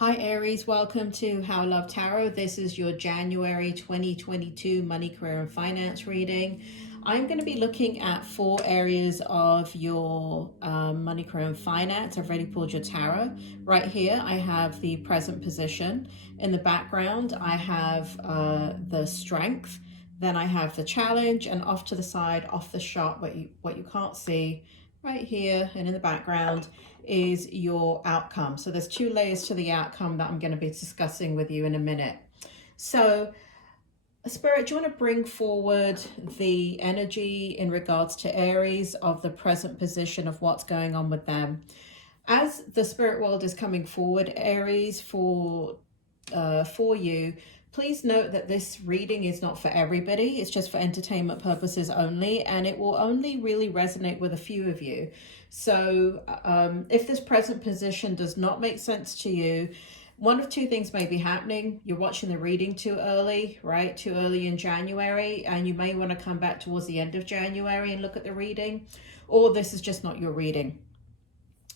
Hi Aries, welcome to How I Love Tarot. This is your January 2022 money, career and finance reading. I'm going to be looking at 4 areas of your money, career and finance. I've already pulled your tarot. Right here I have the present position. In the background I have the strength. Then I have the challenge, and off to the side, off the shot, what you can't see right here and in the background is your outcome. So there's 2 layers to the outcome that I'm going to be discussing with you in a minute. So Spirit, do you want to bring forward the energy in regards to Aries of the present position of what's going on with them? As the spirit world is coming forward, Aries, for you, please note that this reading is not for everybody. It's just for entertainment purposes only, and it will only really resonate with a few of you. So if this present position does not make sense to you, one of 2 things may be happening. You're watching the reading too early, right? Too early in January, and you may want to come back towards the end of January and look at the reading, or this is just not your reading.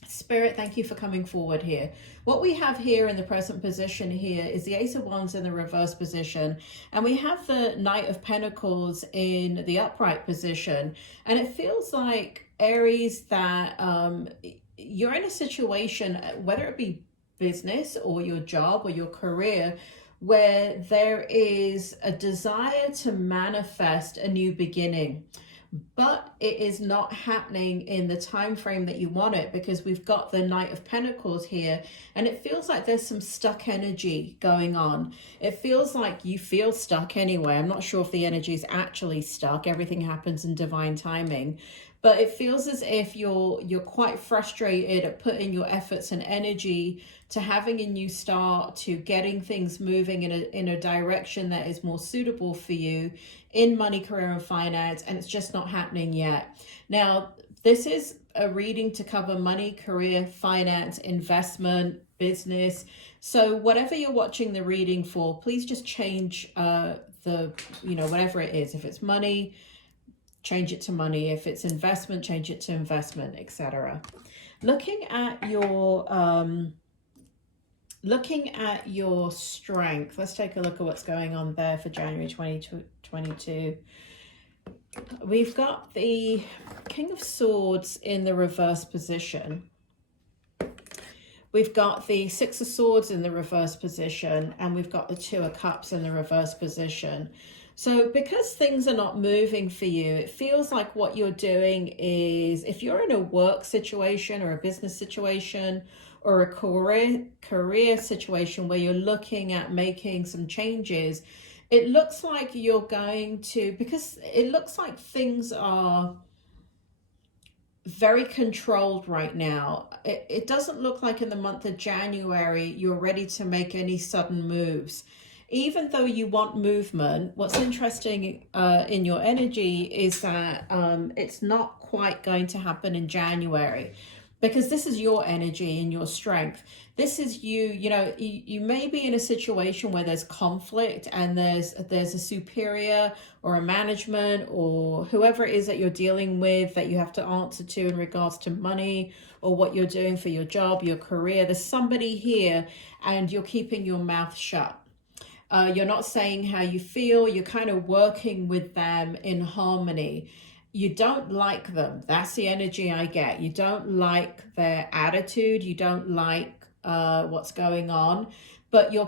Spirit, thank you for coming forward here. What we have here in the present position here is the Ace of Wands in the reverse position, and we have the Knight of Pentacles in the upright position. And it feels like, Aries, that you're in a situation, whether it be business or your job or your career, where there is a desire to manifest a new beginning, but it is not happening in the time frame that you want it, because we've got the Knight of Pentacles here, and it feels like there's some stuck energy going on. It feels like you feel stuck anyway. I'm not sure if the energy is actually stuck. Everything happens in divine timing, but it feels as if you're quite frustrated at putting your efforts and energy to having a new start, to getting things moving in a direction that is more suitable for you in money, career and finance, and it's just not happening yet. Now, this is a reading to cover money, career, finance, investment, business. So whatever you're watching the reading for, please just change whatever it is. If it's money, change it to money. If it's investment, change it to investment, etc. Looking at your strength, let's take a look at what's going on there for January 2022. We've got the King of Swords in the reverse position. We've got the 6 of Swords in the reverse position, and we've got the 2 of Cups in the reverse position. So because things are not moving for you, it feels like what you're doing is, if you're in a work situation or a business situation or a career situation where you're looking at making some changes, it looks like you're going to, because it looks like things are very controlled right now. It doesn't look like in the month of January you're ready to make any sudden moves. Even though you want movement, what's interesting in your energy is that it's not quite going to happen in January, because this is your energy and your strength. This is you may be in a situation where there's conflict, and there's a superior or a management or whoever it is that you're dealing with that you have to answer to in regards to money or what you're doing for your job, your career. There's somebody here and you're keeping your mouth shut. You're not saying how you feel. You're kind of working with them in harmony. You don't like them. That's the energy I get. You don't like their attitude. You don't like what's going on, but you're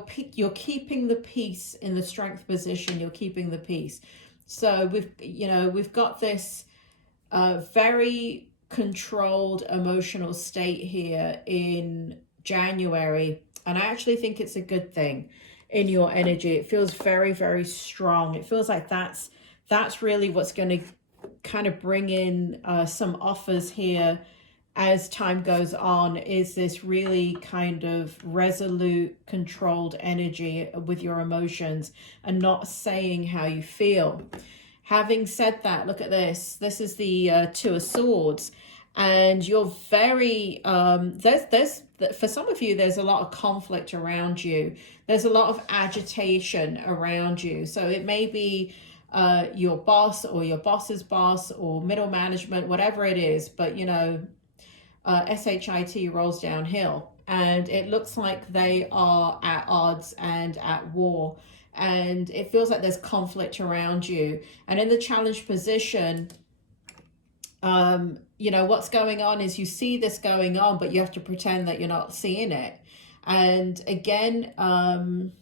keeping the peace in the strength position. You're keeping the peace. So we've got this very controlled emotional state here in January, and I actually think it's a good thing. In your energy, it feels very, very strong. It feels like that's really what's going to kind of bring in some offers here as time goes on, is this really kind of resolute, controlled energy with your emotions and not saying how you feel. Having said that, look at this. This is the 2 of Swords, and you're very for some of you, there's a lot of conflict around you. There's a lot of agitation around you. So it may be your boss or your boss's boss or middle management, whatever it is, but SHIT rolls downhill. and it looks like they are at odds and at war. And it feels like there's conflict around you. And in the challenged position, you know, what's going on is you see this going on, but you have to pretend that you're not seeing it. And again,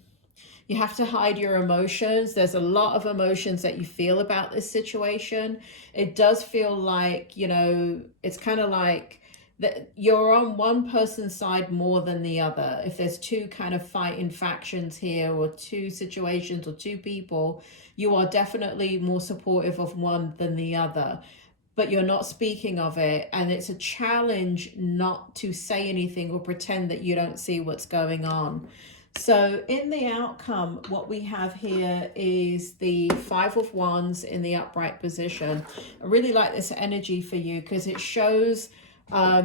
you have to hide your emotions. There's a lot of emotions that you feel about this situation. It does feel like, you know, it's kind of like that you're on one person's side more than the other. If there's two kind of fighting factions here, or two situations, or two people, you are definitely more supportive of one than the other, but you're not speaking of it. And it's a challenge not to say anything or pretend that you don't see what's going on. So in the outcome, what we have here is the Five of Wands in the upright position. I really like this energy for you because it shows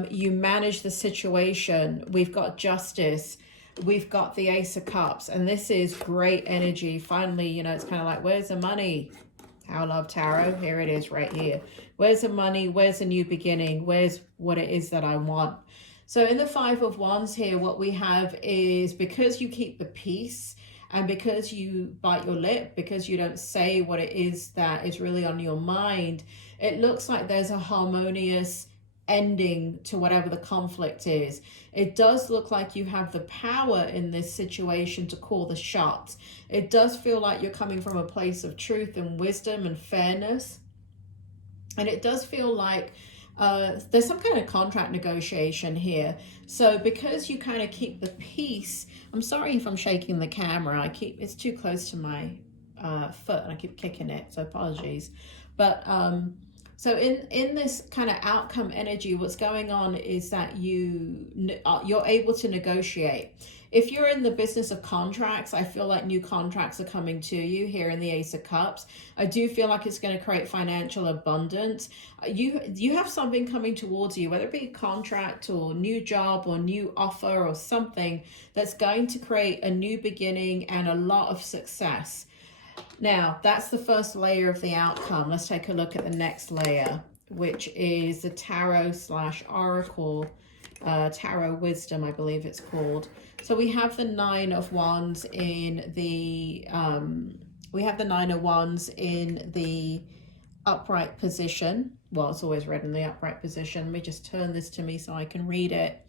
you manage the situation. We've got Justice. We've got the Ace of Cups. And this is great energy. Finally, you know, it's kind of like, where's the money? How Love Tarot. Here it is right here. Where's the money? Where's the new beginning? Where's what it is that I want? So in the Five of Wands here, what we have is, because you keep the peace and because you bite your lip, because you don't say what it is that is really on your mind, it looks like there's a harmonious ending to whatever the conflict is. It does look like you have the power in this situation to call the shots. It does feel like you're coming from a place of truth and wisdom and fairness. And it does feel like there's some kind of contract negotiation here. So because you kind of keep the peace, I'm sorry if I'm shaking the camera. It's too close to my foot and I keep kicking it, so apologies. But so in this kind of outcome energy, what's going on is that you're able to negotiate. If you're in the business of contracts, I feel like new contracts are coming to you here in the Ace of Cups. I do feel like it's going to create financial abundance. You have something coming towards you, whether it be a contract or new job or new offer or something that's going to create a new beginning and a lot of success. Now, that's the first layer of the outcome. Let's take a look at the next layer, which is the Tarot / Oracle, Tarot Wisdom, I believe it's called. So we have the Nine of Wands in the upright position. Well, it's always read in the upright position. Let me just turn this to me so I can read it.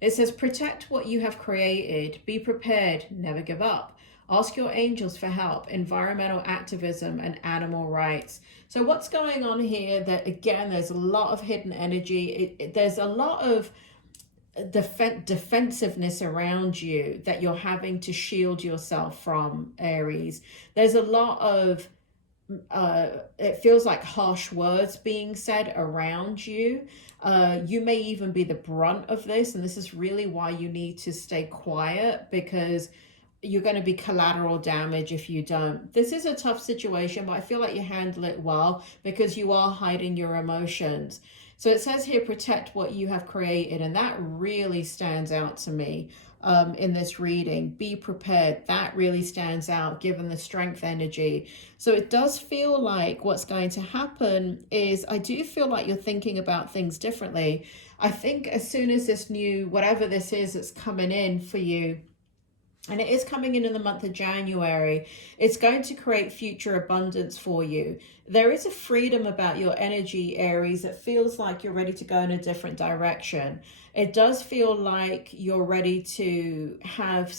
It says, protect what you have created. Be prepared. Never give up. Ask your angels for help. Environmental activism and animal rights. So what's going on here? That again, there's a lot of hidden energy. There's a lot of defensiveness around you that you're having to shield yourself from, Aries. There's a lot of it feels like harsh words being said around you. You may even be the brunt of this, and this is really why you need to stay quiet, because you're going to be collateral damage if you don't. This is a tough situation, but I feel like you handle it well because you are hiding your emotions. So it says here, protect what you have created. And that really stands out to me in this reading. Be prepared. That really stands out given the strength energy. So it does feel like what's going to happen is, I do feel like you're thinking about things differently. I think as soon as this new, whatever this is that's coming in for you, and it is coming in the month of January, it's going to create future abundance for you. There is a freedom about your energy, Aries, that feels like you're ready to go in a different direction. It does feel like you're ready to have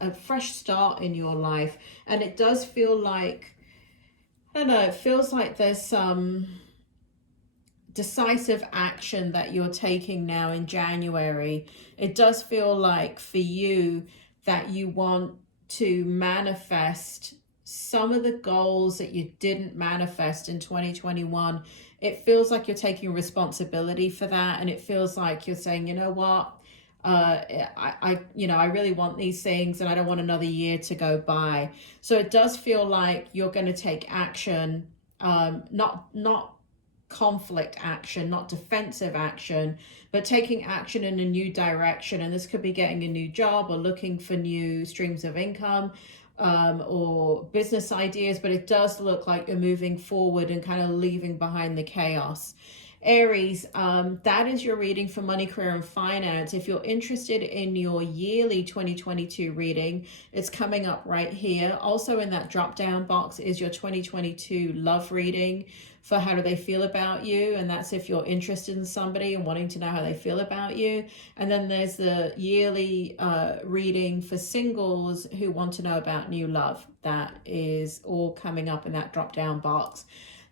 a fresh start in your life. And it does feel like, I don't know, it feels like there's some decisive action that you're taking now in January. It does feel like for you, that you want to manifest some of the goals that you didn't manifest in 2021. It feels like you're taking responsibility for that, and it feels like you're saying, you know what, I really want these things, and I don't want another year to go by. So it does feel like you're going to take action, not conflict action, not defensive action, but taking action in a new direction. And this could be getting a new job or looking for new streams of income or business ideas, but it does look like you're moving forward and kind of leaving behind the chaos. Aries, that is your reading for money, career, and finance. If you're interested in your yearly 2022 reading, it's coming up right here. Also in that drop down box is your 2022 love reading for how do they feel about you, and that's if you're interested in somebody and wanting to know how they feel about you. And then there's the yearly reading for singles who want to know about new love. That is all coming up in that drop down box.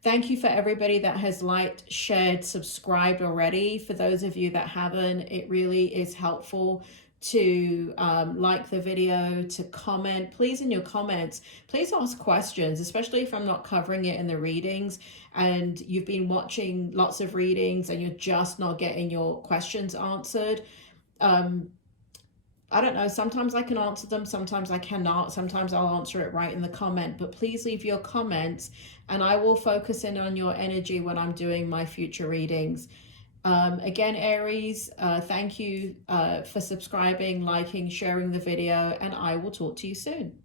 Thank you for everybody that has liked, shared, subscribed already. For those of you that haven't, it really is helpful to like the video, to comment. Please, in your comments, please ask questions, especially if I'm not covering it in the readings and you've been watching lots of readings and you're just not getting your questions answered. I don't know, sometimes I can answer them, sometimes I cannot, sometimes I'll answer it right in the comment, but please leave your comments and I will focus in on your energy when I'm doing my future readings. Again, Aries, thank you for subscribing, liking, sharing the video, and I will talk to you soon.